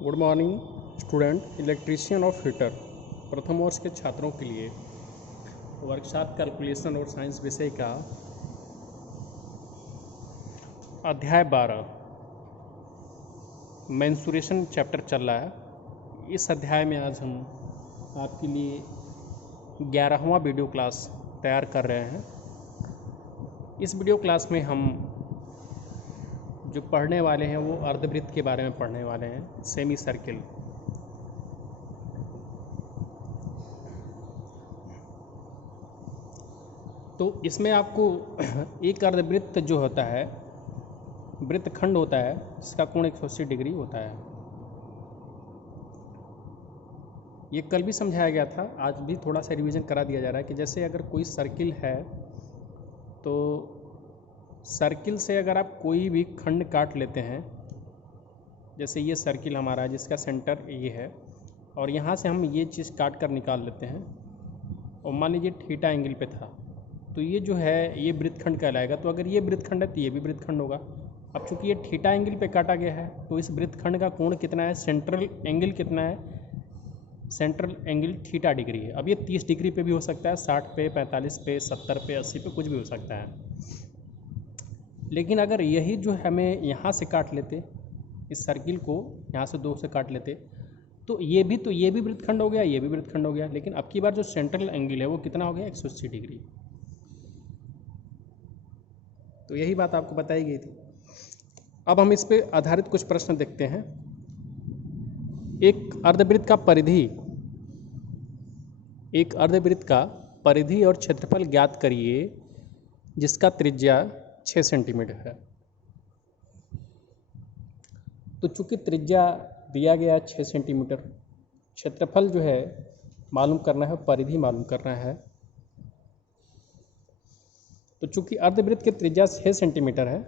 Good morning student. Electrician और fitter प्रथम वर्ष के छात्रों के लिए वर्कशॉप कैलकुलेशन और साइंस विषय का अध्याय 12 मेंसुरेशन चैप्टर चल रहा है। इस अध्याय में आज हम आपके लिए 11वां वीडियो क्लास तैयार कर रहे हैं। इस वीडियो क्लास में हम जो पढ़ने वाले हैं वो अर्धवृत्त के बारे में पढ़ने वाले हैं, सेमी सर्किल। तो इसमें आपको एक अर्धवृत्त जो होता है, वृत्तखंड होता है, इसका कोण 180 डिग्री होता है। ये कल भी समझाया गया था, आज भी थोड़ा सा रिवीजन करा दिया जा रहा है कि जैसे अगर कोई सर्किल है तो सर्किल से अगर आप कोई भी खंड काट लेते हैं, जैसे ये सर्किल हमारा है जिसका सेंटर ये है और यहाँ से हम ये चीज़ काट कर निकाल लेते हैं और मान लीजिए थीटा एंगल पे था, तो ये जो है ये वृत्तखंड कहलाएगा। तो अगर ये वृत्तखंड है तो ये भी वृत्तखंड होगा। अब चूंकि ये थीटा एंगल पे काटा गया है तो इस वृत्तखंड का कोण कितना है, सेंट्रल एंगल कितना है, सेंट्रल एंगल थीटा डिग्री है। अब ये 30 डिग्री पे भी हो सकता है, 60 पे, 45 पे, 70 पे, 80 पे, कुछ भी हो सकता है। लेकिन अगर यही जो हमें यहाँ से काट लेते, इस सर्किल को यहाँ से 2 से काट लेते, तो ये भी वृत्तखंड हो गया, ये भी वृत्तखंड हो गया। लेकिन अब की बार जो सेंट्रल एंगल है वो कितना हो गया, 180 डिग्री। तो यही बात आपको बताई गई थी। अब हम इस पे आधारित कुछ प्रश्न देखते हैं। एक अर्धवृत्त का परिधि और क्षेत्रफल ज्ञात करिए जिसका त्रिज्या 6 सेंटीमीटर है। तो चूंकि त्रिज्या दिया गया 6 सेंटीमीटर, क्षेत्रफल जो है मालूम करना है, परिधि मालूम करना है। तो चूंकि अर्धवृत्त की त्रिज्या 6 सेंटीमीटर है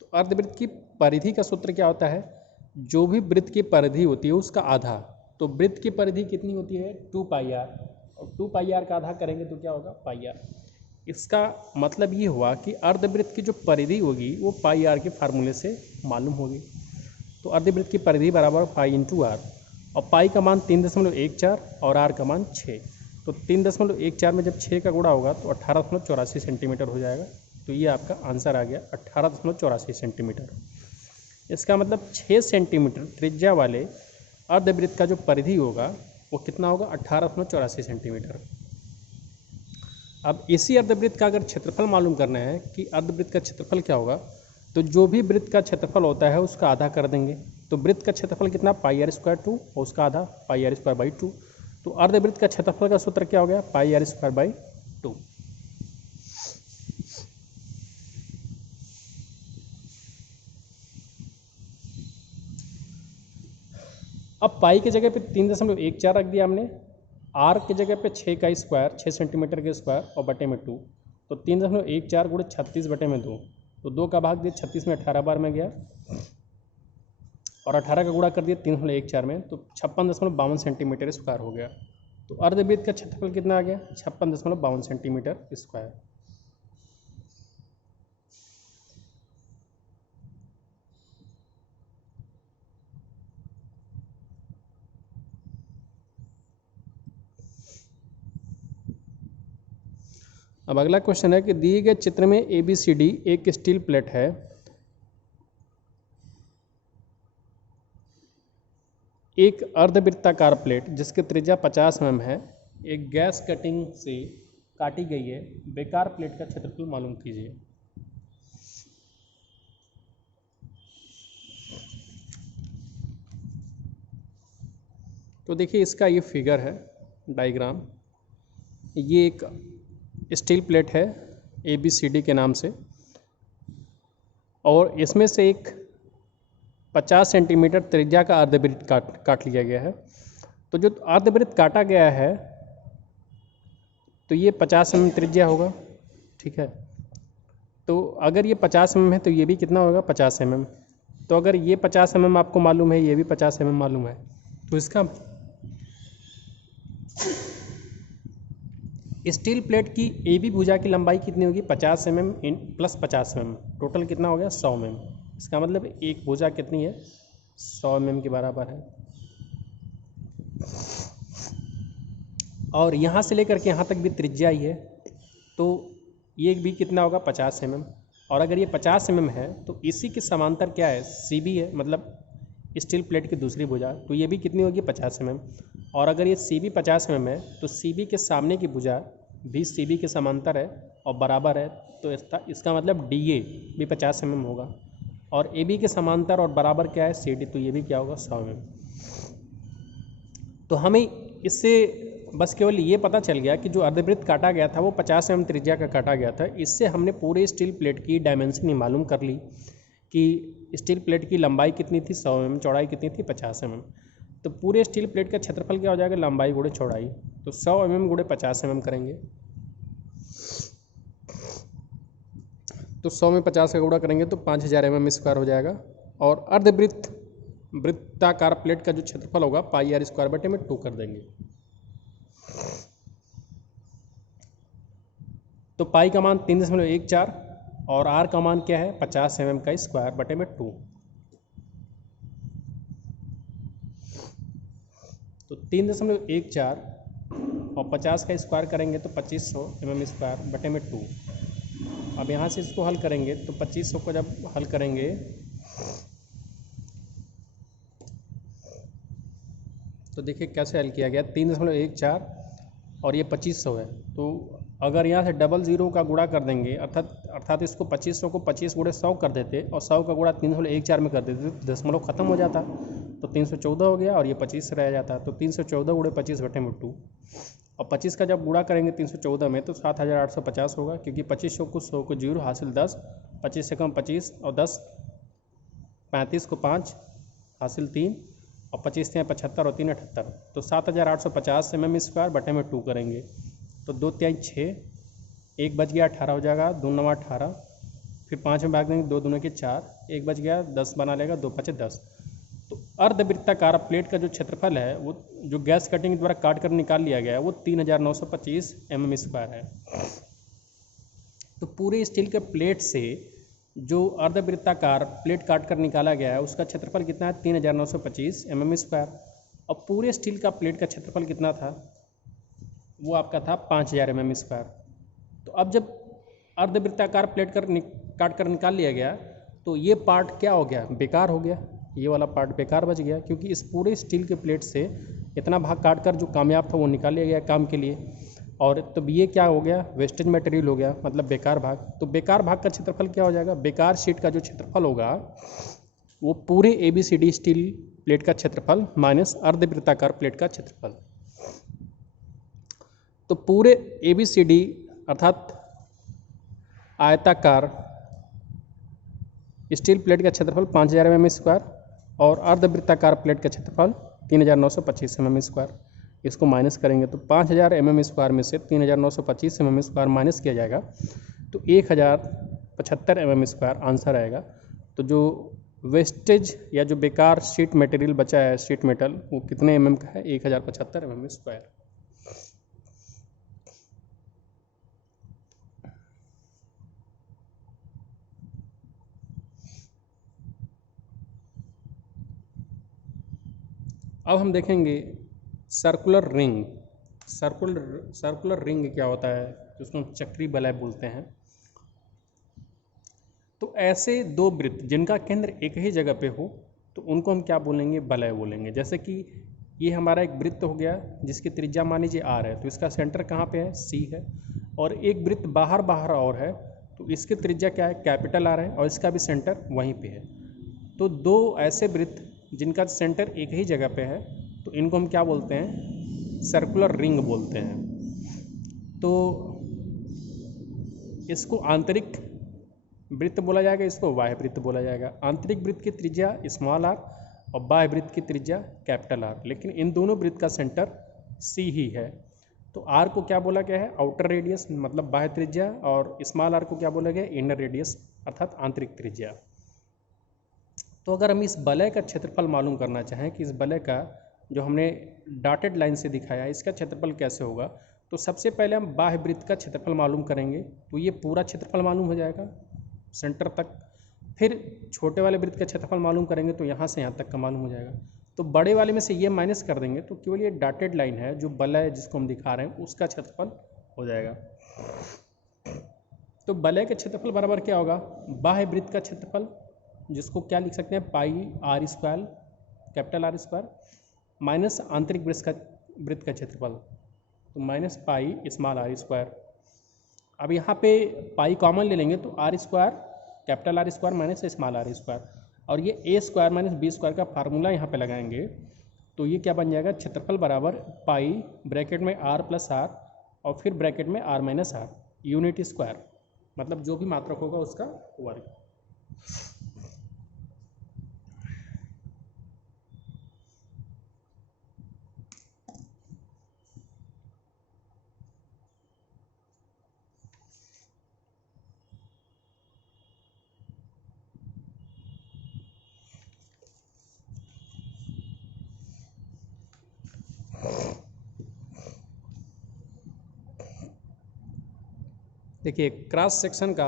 तो अर्धवृत्त की परिधि का सूत्र क्या होता है, जो भी वृत्त की परिधि होती है उसका आधा। तो वृत्त की परिधि कितनी होती है, 2 पाई आर, और 2 पाई आर का आधा करेंगे तो क्या होगा, पाई आर। इसका मतलब ये हुआ कि अर्धवृत्त की जो परिधि होगी वो पाई आर के फार्मूले से मालूम होगी। तो अर्धवृत्त की परिधि बराबर पाई इंटू आर, और पाई का मान 3.14 और आर का मान 6। तो 3.14 में जब 6 का गुणा होगा तो 18.84 सेंटीमीटर हो जाएगा। तो ये आपका आंसर आ गया, 18.84 सेंटीमीटर। इसका मतलब 6 सेंटीमीटर त्रिज्या वाले अर्धवृत्त का जो परिधि होगा वो कितना होगा, 18.84 सेंटीमीटर। अब इसी अर्धवृत्त का अगर क्षेत्रफल मालूम करना है कि अर्धवृत्त का क्षेत्रफल क्या होगा, तो जो भी वृत्त का क्षेत्रफल होता है उसका आधा कर देंगे। तो वृत्त का क्षेत्रफल कितना, पाई आर स्क्वायर 2, और उसका आधा पाई आर स्क्वायर बाई 2। तो अर्धवृत्त का क्षेत्रफल का सूत्र क्या हो गया, पाई आर स्क्वायर बाई 2। अब पाई की जगह पे 3.14 रख दिया हमने, आर की जगह पे 6 का स्क्वायर, 6 सेंटीमीटर के स्क्वायर और बटे में 2। तो 3.14 गुणे 36 बटे में 2, तो 2 का भाग दिया 36 में 18 बार में गया, और 18 का गुणा कर दिया 3.14 में, तो 56.52 सेंटीमीटर स्क्वायर हो गया। तो अर्धवृत्त का क्षेत्रफल कितना आ गया, 56.52 सेंटीमीटर स्क्वायर। अब अगला क्वेश्चन है कि दिए गए चित्र में ABCD एक स्टील प्लेट है। एक अर्धवृत्ताकार प्लेट जिसकी त्रिज्या 50 mm है, एक गैस कटिंग से काटी गई है। बेकार प्लेट का क्षेत्रफल मालूम कीजिए। तो देखिए इसका ये फिगर है, डायग्राम। ये एक स्टील प्लेट है ABCD के नाम से, और इसमें से एक 50 सेंटीमीटर त्रिज्या का अर्धवृत्त काट लिया गया है। तो जो अर्धवृत्त काटा गया है तो ये 50 mm त्रिज्या होगा, ठीक है। तो अगर ये 50 mm है तो ये भी कितना होगा, 50 mm। तो अगर ये 50 mm आपको मालूम है, ये भी 50 mm मालूम है, तो इसका स्टील प्लेट की AB भुजा की लंबाई कितनी होगी, 50 mm प्लस 50 mm, टोटल कितना हो गया, 100 mm। इसका मतलब एक भुजा कितनी है, 100 mm के बराबर है। और यहाँ से लेकर के यहाँ तक भी त्रिज्या ही है, तो ये भी कितना होगा 50 mm। और अगर ये 50 mm है तो इसी के समांतर क्या है, CB है, मतलब स्टील प्लेट की दूसरी भुजा, तो ये भी कितनी होगी 50 mm। और अगर ये CB 50 mm है तो CB के सामने की भुजा भी CB के समांतर है और बराबर है, तो इसका मतलब DA भी 50 mm होगा। और AB के समांतर और बराबर क्या है CD, तो ये भी क्या होगा 100 mm। तो हमें इससे बस केवल ये पता चल गया कि जो अर्धवृत्त काटा गया था वो 50 mm त्रिज्या का काटा गया था। इससे हमने पूरे स्टील प्लेट की डायमेंशन मालूम कर ली कि स्टील प्लेट की लंबाई कितनी थी 100 mm, चौड़ाई कितनी थी 50 mm। तो पूरे स्टील प्लेट का क्षेत्रफल क्या हो जाएगा, लंबाई गुणे चौड़ाई, तो 100 mm गुणे 50 mm करेंगे, तो 100 में 50 का गुणा करेंगे तो 5000 mm² हो जाएगा। और वृत्ताकार प्लेट का जो क्षेत्रफल होगा πr²/2 कर देंगे। तो पाई का मान 3.14 और r का मान क्या है 50 mm²/2। तो 3.14 और 50 का स्क्वायर करेंगे तो 2500 mm²/2। अब यहाँ से इसको हल करेंगे तो 2500 को जब हल करेंगे तो देखिए कैसे हल किया गया, 3.14 और ये 2500 है, तो अगर यहाँ से डबल ज़ीरो का गुणा कर देंगे अर्थात इसको 2500 को 25 गुणे 100 कर देते और 100 का गुणा 3.14 में कर देते तो दशमलव खत्म हो जाता, तो 314 हो गया और ये 25 रह जाता, तो 314 गुणे 25/2। और 25 का जब गुणा करेंगे 314 में तो 7850 होगा, क्योंकि 2500 को 100 को 0 हासिल 10, 25 से कम 25 और 10, 35 को 5 हासिल 3 और 25 से 75 और 3 78, तो 7850 mm²/2 करेंगे, तो 2 तिहाई 6, 1 बच गया 18 हो जाएगा, 2 9 18, फिर 5 में भाग देंगे 2 दूने के 4, 1 बच गया 10 बना लेगा, 2 5 10। तो अर्धवृत्ताकार प्लेट का जो क्षेत्रफल है वो जो गैस कटिंग द्वारा काट कर निकाल लिया गया है वो 3925 mm² है। तो पूरे स्टील के प्लेट से जो अर्धवृत्ताकार प्लेट काट कर निकाला गया है उसका क्षेत्रफल कितना है 3925 mm²। और पूरे स्टील का प्लेट का क्षेत्रफल कितना था, वो आपका था 5000 mm²। तो अब जब अर्धवृत्ताकार प्लेट काट कर निकाल लिया गया तो ये पार्ट क्या हो गया, बेकार हो गया, ये वाला पार्ट बेकार बच गया, क्योंकि इस पूरे स्टील के प्लेट से इतना भाग काट कर जो कामयाब था वो निकाल लिया गया काम के लिए, और तब ये क्या हो गया, वेस्टेज मटेरियल हो गया, मतलब बेकार भाग। तो बेकार भाग का क्षेत्रफल क्या हो जाएगा, बेकार शीट का जो क्षेत्रफल होगा वो पूरे ABCD स्टील प्लेट का क्षेत्रफल माइनस अर्धवृत्ताकार प्लेट का क्षेत्रफल। तो पूरे ABCD अर्थात आयताकार स्टील प्लेट का क्षेत्रफल 5000 mm² और अर्धवृत्ताकार प्लेट का क्षेत्रफल 3925 mm²। इसको माइनस करेंगे तो 5000 mm² में से 3925 mm² माइनस किया जाएगा तो 1075 mm² आंसर आएगा। तो जो वेस्टेज या जो बेकार शीट मटेरियल बचा है, शीट मेटल, वो कितने mm का है, 1075 mm²। अब हम देखेंगे सर्कुलर रिंग। सर्कुलर रिंग क्या होता है, जिसको हम चक्री वलय बोलते हैं। तो ऐसे दो वृत्त जिनका केंद्र एक ही जगह पे हो तो उनको हम क्या बोलेंगे, वलय बोलेंगे। जैसे कि ये हमारा एक वृत्त हो गया जिसकी त्रिज्या मान लीजिए r है, तो इसका सेंटर कहाँ पे है, C है। और एक वृत्त बाहर और है तो इसकी त्रिज्या क्या है, कैपिटल R है, और इसका भी सेंटर वहीं पे है। तो दो ऐसे वृत्त जिनका सेंटर एक ही जगह पे है तो इनको हम क्या बोलते हैं, सर्कुलर रिंग बोलते हैं। तो इसको आंतरिक वृत्त बोला जाएगा, इसको बाह्य वृत्त बोला जाएगा। आंतरिक वृत्त की त्रिज्या स्मॉल r और बाह्य वृत्त की त्रिज्या कैपिटल R, लेकिन इन दोनों वृत्त का सेंटर C ही है। तो R को क्या बोला गया है, आउटर रेडियस मतलब बाह्य त्रिज्या, और स्मॉल r को क्या बोला गया, इनर रेडियस अर्थात आंतरिक त्रिज्या। तो अगर हम इस वलय का क्षेत्रफल मालूम करना चाहें कि इस वलय का जो हमने डॉटेड लाइन से दिखाया इसका क्षेत्रफल कैसे होगा, तो सबसे पहले हम बाह्य वृत्त का क्षेत्रफल मालूम करेंगे। तो ये पूरा क्षेत्रफल मालूम हो जाएगा सेंटर तक। फिर छोटे वाले वृत्त का क्षेत्रफल मालूम करेंगे तो यहाँ से यहाँ तक का मालूम हो जाएगा। तो बड़े वाले में से ये माइनस कर देंगे तो केवल ये डॉटेड लाइन है जो वलय जिसको हम दिखा रहे हैं उसका क्षेत्रफल हो जाएगा। तो वलय का क्षेत्रफल बराबर क्या होगा, बाह्य वृत्त का क्षेत्रफल जिसको क्या लिख सकते हैं pi r square capital r square minus आंतरिक वृत्त का क्षेत्रफल तो minus pi small r square. अब यहाँ पे पाई कॉमन ले लेंगे तो r square capital r square minus small r square और ये a square minus b square का फार्मूला यहाँ पे लगाएंगे तो ये क्या बन जाएगा, क्षेत्रफल बराबर पाई ब्रैकेट में आर प्लस आर और फिर ब्रैकेट में r minus r unit square, मतलब जो भी मात्रक होगा उसका वर्ग। देखिए क्रॉस सेक्शन का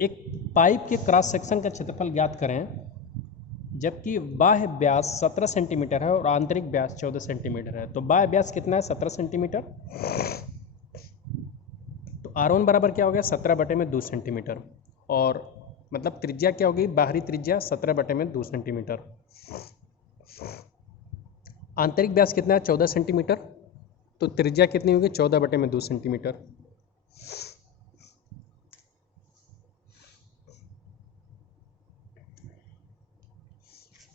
एक पाइप के क्रॉस सेक्शन का क्षेत्रफल ज्ञात करें जबकि बाह्य व्यास 17 सेंटीमीटर है और आंतरिक व्यास 14 सेंटीमीटर है। तो बाह्य व्यास कितना है 17 सेंटीमीटर तो R1 बराबर क्या हो गया 17/2 सेंटीमीटर और मतलब त्रिज्या क्या होगी, बाहरी त्रिज्या 17/2 सेंटीमीटर। आंतरिक व्यास कितना है 14 सेंटीमीटर तो त्रिज्या कितनी होगी 14/2 सेंटीमीटर।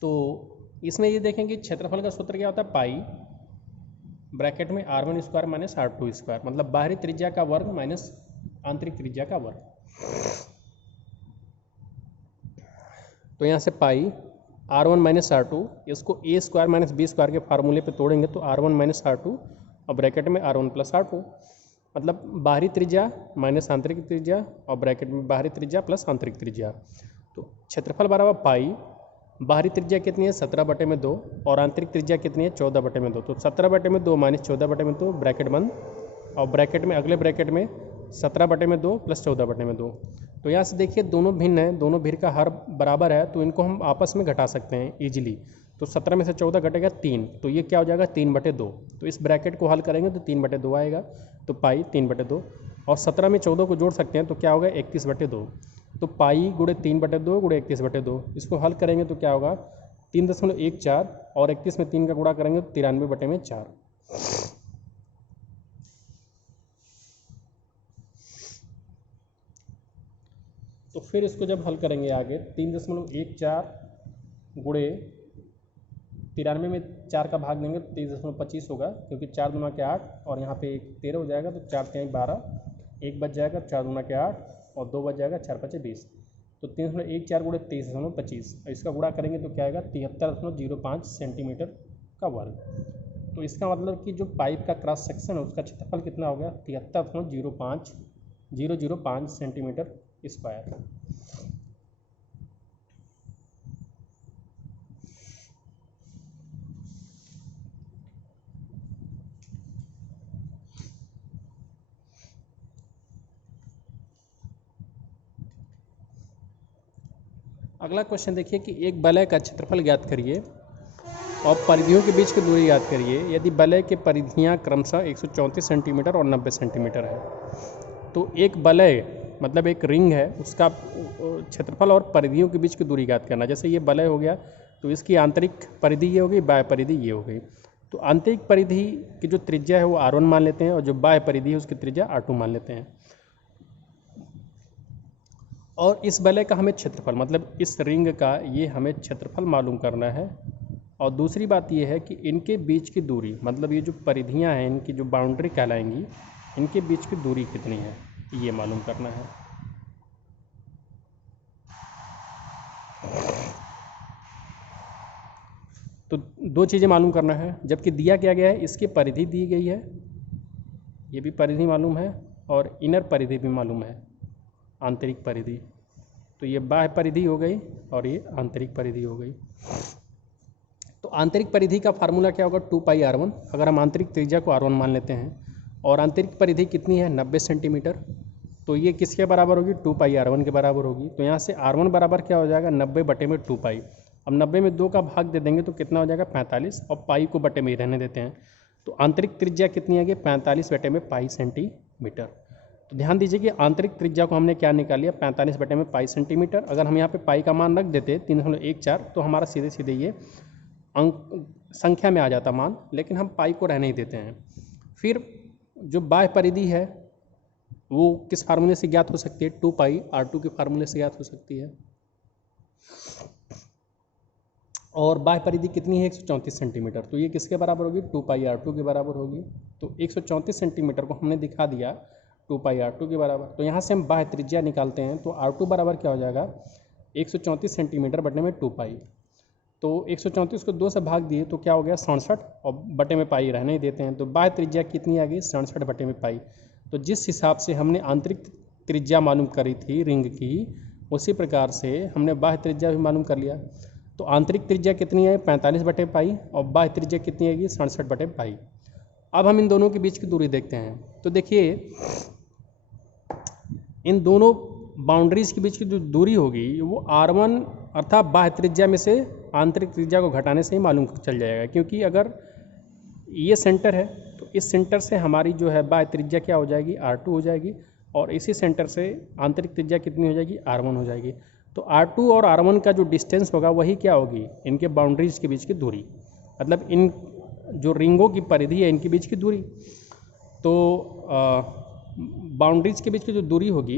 तो इसमें ये देखेंगे क्षेत्रफल का सूत्र क्या होता है पाई ब्रैकेट में R1 square minus R2 square, मतलब बाहरी त्रिज्या का वर्ग माइनस आंतरिक त्रिज्या का वर्ग। तो यहाँ से पाई R1 माइनस R2 इसको ए स्क्वायर माइनस बी स्क्वायर के फार्मूले पे तोड़ेंगे तो R1 माइनस R2 और ब्रैकेट में R1 प्लस R2, मतलब बाहरी त्रिज्या माइनस आंतरिक त्रिज्या और ब्रैकेट में बाहरी त्रिज्या प्लस आंतरिक त्रिज्या। तो क्षेत्रफल बराबर पाई बाहरी त्रिज्या कितनी है 17/2 और आंतरिक त्रिज्या कितनी है 14/2। तो 17/2 माइनस 14/2 ब्रैकेट बंद और ब्रैकेट में अगले ब्रैकेट में 17/2 प्लस 14/2। तो यहाँ से देखिए दोनों भिन्न हैं, दोनों भिन्न का हर बराबर है तो इनको हम आपस में घटा सकते हैं इजीली। तो 17 में से 14 घटेगा 3 तो ये क्या हो जाएगा 3/2। तो इस ब्रैकेट को हल करेंगे तो 3/2 आएगा तो पाई 3/2 और 17 में 14 को जोड़ सकते हैं तो क्या होगा 31/2। तो पाई गुणे 3/2 गुणे 31/2 इसको हल करेंगे तो क्या होगा 3.14 और 31 में 3 का गुणा करेंगे तो 93/4। तो फिर इसको जब हल करेंगे आगे 3.14 गुणे 93 में 4 का भाग देंगे तो 23.25 होगा क्योंकि 4 दूना के 8 और यहाँ पे 13 हो जाएगा तो 4 के 12 1 बच जाएगा 4 दूना के 8 और 2 बच जाएगा 4 5 20। तो 3.14 गुणे 23.25 इसका गुणा करेंगे तो क्या आएगा 73.05 सेंटीमीटर का वर्ग। तो इसका मतलब कि जो पाइप का क्रॉस सेक्शन है उसका क्षेत्रफल कितना हो गया 73.005 सेंटीमीटर स्क्वायर। अगला क्वेश्चन देखिए कि एक वलय का क्षेत्रफल ज्ञात करिए और परिधियों के बीच की दूरी याद करिए यदि वलय के परिधियां क्रमशः 134 सेंटीमीटर और 90 सेंटीमीटर है। तो एक वलय मतलब एक रिंग है उसका क्षेत्रफल और परिधियों के बीच की दूरी ज्ञात करना। जैसे ये वलय हो गया तो इसकी आंतरिक परिधि ये हो गई, बाह्य परिधि ये हो गई। तो आंतरिक परिधि की जो त्रिज्या है वो R1 मान लेते हैं और जो बाह्य परिधि है उसकी त्रिज्या R2 मान लेते हैं। और इस वलय का हमें क्षेत्रफल मतलब इस रिंग का ये हमें क्षेत्रफल मालूम करना है। और दूसरी बात ये है कि इनके बीच की दूरी मतलब ये जो परिधियां हैं इनकी जो बाउंड्री कहलाएंगी इनके बीच की दूरी कितनी है ये मालूम करना है। तो दो चीज़ें मालूम करना है जबकि दिया क्या गया है इसकी परिधि दी गई है, ये भी परिधि मालूम है और इनर परिधि भी मालूम है आंतरिक परिधि। तो ये बाह्य परिधि हो गई और ये आंतरिक परिधि हो गई। तो आंतरिक परिधि का फार्मूला क्या होगा, 2πr1। अगर हम आंतरिक त्रिज्या को r1 मान लेते हैं और आंतरिक परिधि कितनी है, 90 सेंटीमीटर, तो ये किसके बराबर होगी, 2πr1 के बराबर होगी। तो यहाँ से r1 बराबर क्या हो जाएगा, 90/2π। अब 90 में 2 का भाग दे देंगे तो कितना हो जाएगा, 45, और पाई को बटे में ही रहने देते हैं। तो आंतरिक त्रिज्या कितनी आएगी, 45/π सेंटीमीटर। तो ध्यान दीजिए कि आंतरिक त्रिज्या को हमने क्या निकाल लिया, 45/π सेंटीमीटर। अगर हम यहाँ पे पाई का मान रख देते 3.14, तो हमारा सीधे सीधे ये अंक संख्या में आ जाता मान, लेकिन हम पाई को रहने ही देते हैं। फिर जो बाह्य परिधि है वो किस फार्मूले से ज्ञात हो सकती है, 2πr2 के फार्मूले से ज्ञात हो सकती है। और बाह्य परिधि कितनी है, 134 सेंटीमीटर। तो ये किसके बराबर होगी, 2πr2 के बराबर होगी। तो 134 सेंटीमीटर को हमने दिखा दिया 2πr2 के बराबर। तो यहाँ से हम बाह्य त्रिज्या निकालते हैं, तो r2 बराबर क्या हो जाएगा, 134 सेंटीमीटर बटे में 2π। तो 134 को 2 से भाग दिए तो क्या हो गया, 67, और बटे में पाई रहने ही देते हैं। तो बाह्य त्रिज्या कितनी आ गई, 67/π। तो जिस हिसाब से हमने आंतरिक त्रिज्या मालूम करी थी रिंग की, उसी प्रकार से हमने बाह्य त्रिज्या भी मालूम कर लिया। तो आंतरिक त्रिज्या कितनी है, 45/π, और बाह्य त्रिज्या कितनी आएगी, 67/π। अब हम इन दोनों के बीच की दूरी देखते हैं। तो देखिए इन दोनों बाउंड्रीज के बीच की जो दूरी होगी वो r1 अर्थात बाह्य त्रिज्या में से आंतरिक त्रिज्या को घटाने से ही मालूम चल जाएगा। क्योंकि अगर ये सेंटर है तो इस सेंटर से हमारी जो है बाह्य त्रिज्या क्या हो जाएगी, r2 हो जाएगी, और इसी सेंटर से आंतरिक त्रिज्या कितनी हो जाएगी, r1 हो जाएगी। तो r2 और r1 का जो डिस्टेंस होगा वही क्या होगी, इनके बाउंड्रीज के बीच की दूरी, मतलब इन जो रिंगों की परिधि है इनके बीच की दूरी। तो बाउंड्रीज के बीच की जो दूरी होगी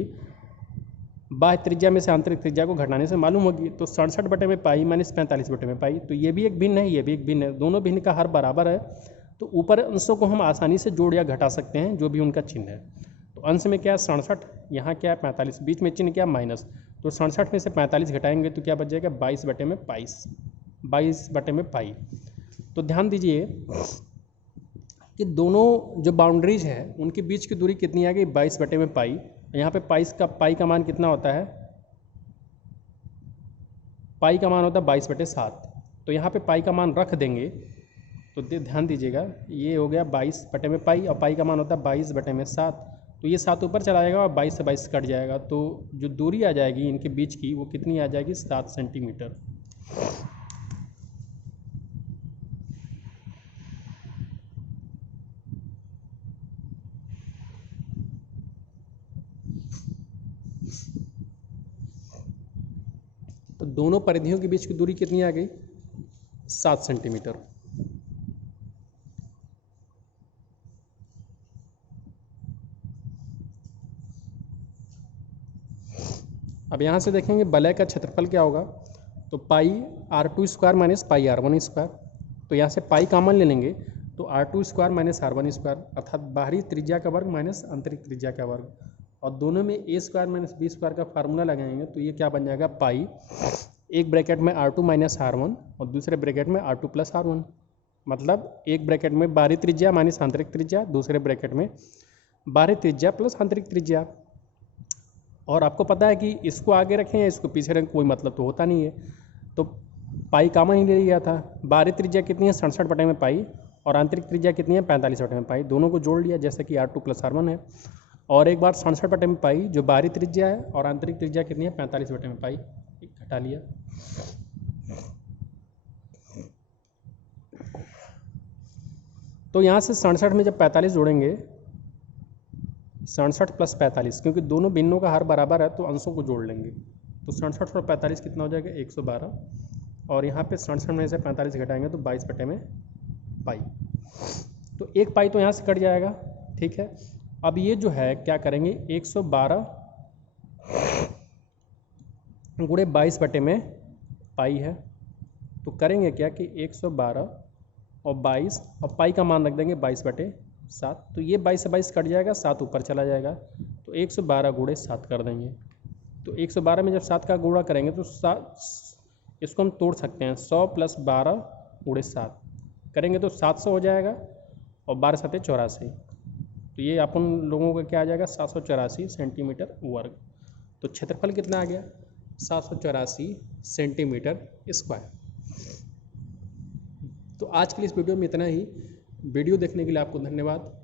बाह्य त्रिज्या में से आंतरिक त्रिज्या को घटाने से मालूम होगी। तो 67/π माइनस 45/π। तो ये भी एक भिन्न है, ये भी एक भिन्न है, दोनों भिन्न का हर बराबर है। तो ऊपर अंशों को हम आसानी से जोड़ या घटा सकते हैं, जो भी उनका चिन्ह है। तो अंश में क्या है 67, यहाँ क्या है 45, बीच में चिन्ह क्या है माइनस। तो 67 में से 45 घटाएंगे तो क्या बच जाएगा, 22/π। तो ध्यान दीजिए कि दोनों जो बाउंड्रीज है उनके बीच की दूरी कितनी आ गई, 22/π। यहाँ पे पाई का मान कितना होता है, पाई का मान होता है 22/7। तो यहाँ पे पाई का मान रख देंगे तो ध्यान दीजिएगा ये हो गया 22/π, और पाई का मान होता है 22/7। तो ये 7 ऊपर चला जाएगा और 22 से 22 कट जाएगा। तो जो दूरी आ जाएगी इनके बीच की वो कितनी आ जाएगी, 7 सेंटीमीटर। तो दोनों परिधियों के बीच की दूरी कितनी आ गई, 7 सेंटीमीटर। अब यहाँ से देखेंगे वलय का क्षेत्रफल क्या होगा, तो πr2² माइनस πr1²। तो यहाँ से पाई कॉमन ले लेंगे तो r2² माइनस r1², अर्थात बाहरी त्रिज्या का वर्ग माइनस आंतरिक त्रिज्या का वर्ग, और दोनों में a² माइनस b² का फार्मूला लगाएंगे तो ये क्या बन जाएगा, पाई, एक ब्रैकेट में r2 माइनस r1 और दूसरे ब्रैकेट में r2 प्लस r1। मतलब एक ब्रैकेट में बाहरी त्रिज्या माइनस आंतरिक त्रिज्या, दूसरे ब्रैकेट में बाहरी त्रिज्या प्लस आंतरिक त्रिज्या। और आपको पता है कि इसको आगे रखें या इसको पीछे रखें कोई मतलब तो होता नहीं है, तो पाई कॉमन ही ले लिया था। बाहरी त्रिज्या कितनी है, 67/π, और आंतरिक त्रिज्या कितनी है, 45/π। दोनों को जोड़ लिया जैसे कि r2 प्लस r1 है, और एक बार 67/π जो बाहरी त्रिज्या है और आंतरिक त्रिज्या कितनी है, 45/π, घटा लिया। तो यहाँ से 67 में जब 45 जोड़ेंगे, 67 प्लस 45, क्योंकि दोनों भिन्नों का हर बराबर है तो अंशों को जोड़ लेंगे। तो 67 और 45 कितना हो जाएगा, 112, और यहाँ पे 67 में से 45 घटाएंगे तो 22/π। तो एक पाई तो यहाँ से कट जाएगा, ठीक है। अब ये जो है क्या करेंगे, 112 गुणे 22/π है। तो करेंगे क्या कि 112 और 22 और पाई का मान रख देंगे 22/7। तो ये 22 से 22 कट जाएगा, 7 ऊपर चला जाएगा, तो 112 गुणे 7 कर देंगे। तो 112 में जब 7 का गुणा करेंगे तो इसको हम तोड़ सकते हैं, 100 प्लस 12 गुणे 7 करेंगे तो 700 हो जाएगा, और 12 7 84। तो ये अपन लोगों का क्या आ जाएगा, 784 सेंटीमीटर वर्ग। तो क्षेत्रफल कितना आ गया, 784 सेंटीमीटर स्क्वायर। तो आज के लिए इस वीडियो में इतना ही। वीडियो देखने के लिए आपको धन्यवाद।